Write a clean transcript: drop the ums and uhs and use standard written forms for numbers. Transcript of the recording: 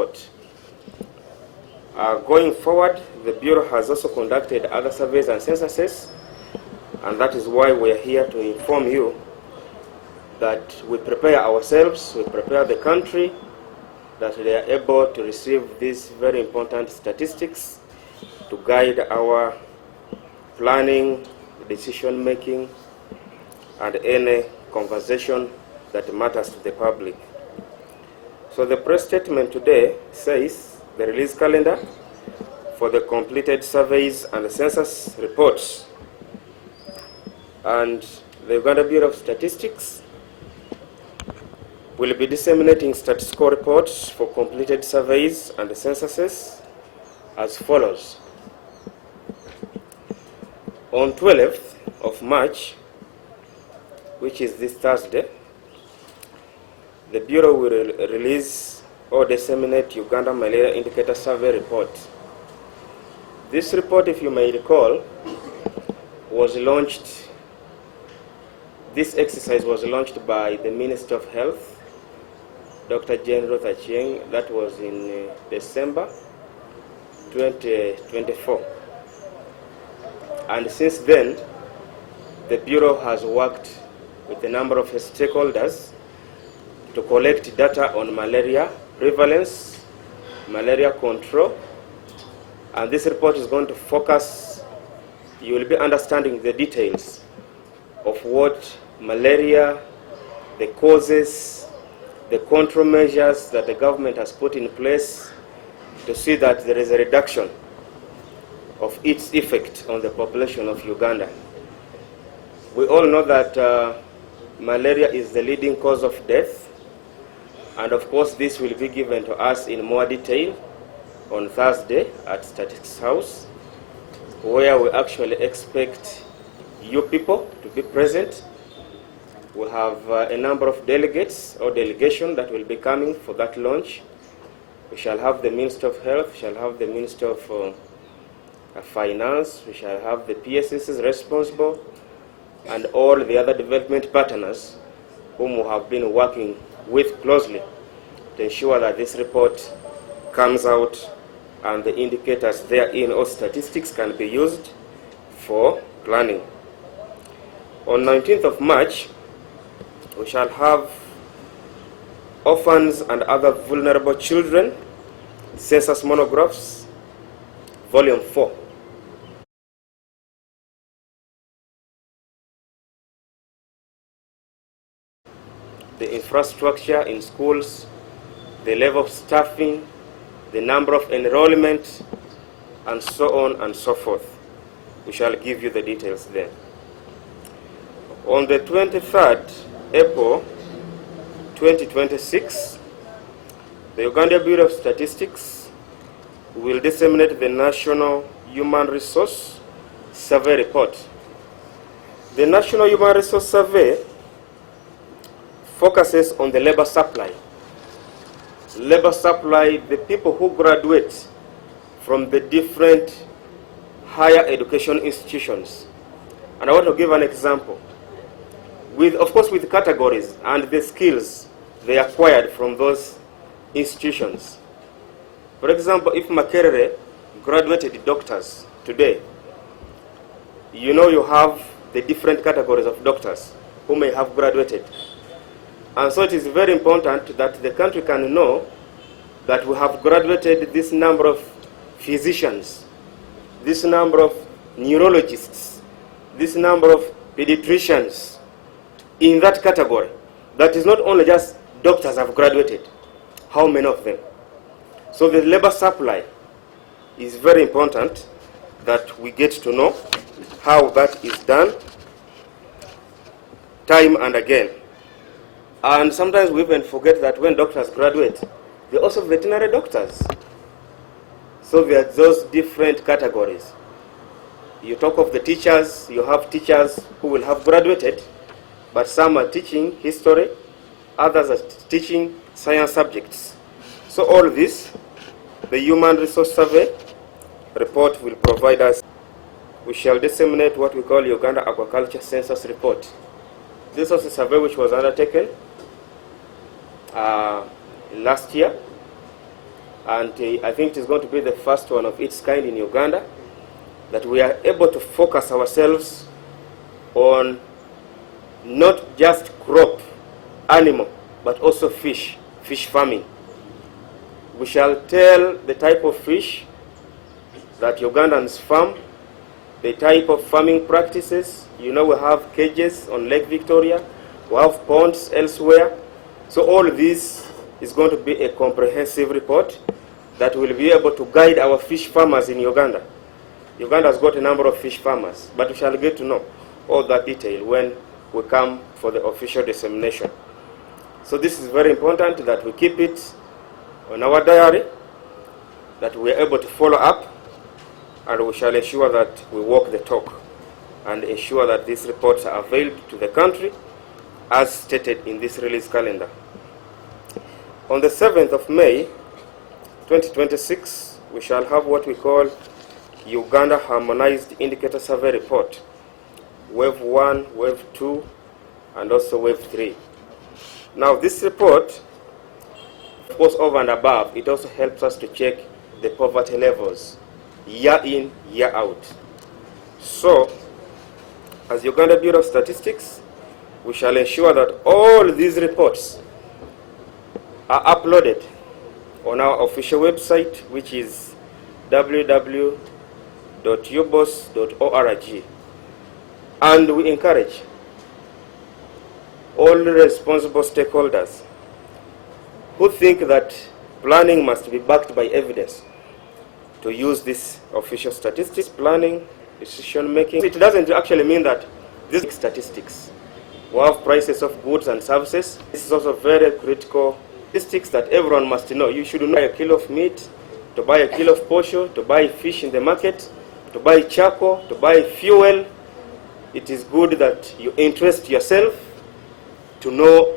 report. Going forward, the Bureau has also conducted other surveys and censuses, and that is why we are here to inform you that we prepare ourselves, we prepare the country, that they are able to receive these very important statistics to guide our planning, decision making, and any conversation that matters to the public. So the press statement today says the release calendar for the completed surveys and the census reports, and the Uganda Bureau of Statistics will be disseminating statistical reports for completed surveys and the censuses as follows. On 12th of March, which is this Thursday, the Bureau will release or disseminate Uganda Malaria Indicator Survey Report. This report, if you may recall, was launched, this exercise was launched by the Minister of Health, Dr. Jane Rotha Chieng. That was in December 2024. And since then, the Bureau has worked with a number of stakeholders to collect data on malaria prevalence, malaria control, and this report is going to focus, you will be understanding the details of what malaria, the causes, the control measures that the government has put in place to see that there is a reduction of its effect on the population of Uganda. We all know that malaria is the leading cause of death, and of course this will be given to us in more detail on Thursday at Statistics House, where we actually expect you people to be present. We have a number of delegates or delegation that will be coming for that launch. We shall have the Minister of Health, we shall have the Minister of Finance, we shall have the PSSs responsible, and all the other development partners whom we have been working with closely to ensure that this report comes out and the indicators therein or statistics can be used for planning. On 19th of March, we shall have orphans and other vulnerable children, census monographs, volume 4. The infrastructure in schools, the level of staffing, the number of enrollment, and so on and so forth. We shall give you the details there. On the 23rd April 2026, the Uganda Bureau of Statistics will disseminate the National Human Resource Survey report. The National Human Resource Survey focuses on the labor supply. Labor supply, the people who graduate from the different higher education institutions. And I want to give an example. Of course, with categories and the skills they acquired from those institutions. For example, if Makerere graduated doctors today, you know you have the different categories of doctors who may have graduated. And so it is very important that the country can know that we have graduated this number of physicians, this number of neurologists, this number of pediatricians in that category. That is not only just doctors have graduated, how many of them? So the labor supply is very important that we get to know how that is done time and again. And sometimes we even forget that when doctors graduate, they're also veterinary doctors. So there are those different categories. You talk of the teachers, you have teachers who will have graduated, but some are teaching history, others are teaching science subjects. So all this, the Human Resource Survey report will provide us. We shall disseminate what we call Uganda Aquaculture Census Report. This was a survey which was undertaken last year, and I think it is going to be the first one of its kind in Uganda, that we are able to focus ourselves on not just crop, animal, but also fish farming. We shall tell the type of fish that Ugandans farm, the type of farming practices. You know, we have cages on Lake Victoria, we have ponds elsewhere. So all this is going to be a comprehensive report that will be able to guide our fish farmers in Uganda. Uganda has got a number of fish farmers, but we shall get to know all that detail when we come for the official dissemination. So this is very important that we keep it on our diary, that we are able to follow up, and we shall ensure that we walk the talk and ensure that these reports are availed to the country as stated in this release calendar. On the 7th of May, 2026, we shall have what we call Uganda Harmonized Indicator Survey Report, Wave 1, Wave 2, and also Wave 3. Now this report, of course, over and above, it also helps us to check the poverty levels year in, year out. So, as Uganda Bureau of Statistics, we shall ensure that all these reports are uploaded on our official website, which is www.ubos.org. And we encourage all responsible stakeholders who think that planning must be backed by evidence to use this official statistics, planning, decision making. It doesn't actually mean that this is statistics. We have prices of goods and services. This is also very critical statistics that everyone must know. You should know a kilo of meat, to buy a kilo of posho, to buy fish in the market, to buy charcoal, to buy fuel. It is good that you interest yourself to know